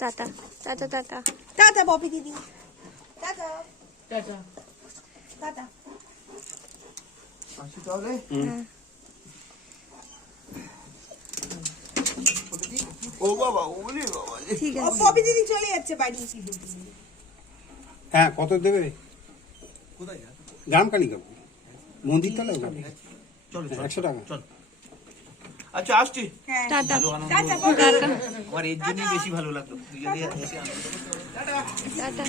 Tata tata tata tata Poppy দিদি tata tata tata আসি তাহলে। ও বাবা, ওরে বাবা, ঠিক আছে পপি দিদি চলে যাচ্ছে বাড়ি। হ্যাঁ, কত দেবে রে? গ্রাম কালী কাকু মন্দির তলা ওখানে 100 টাকা। আচ্ছা আসছি। টাটা আমার এর জন্যই বেশি ভালো লাগলো। টাটা।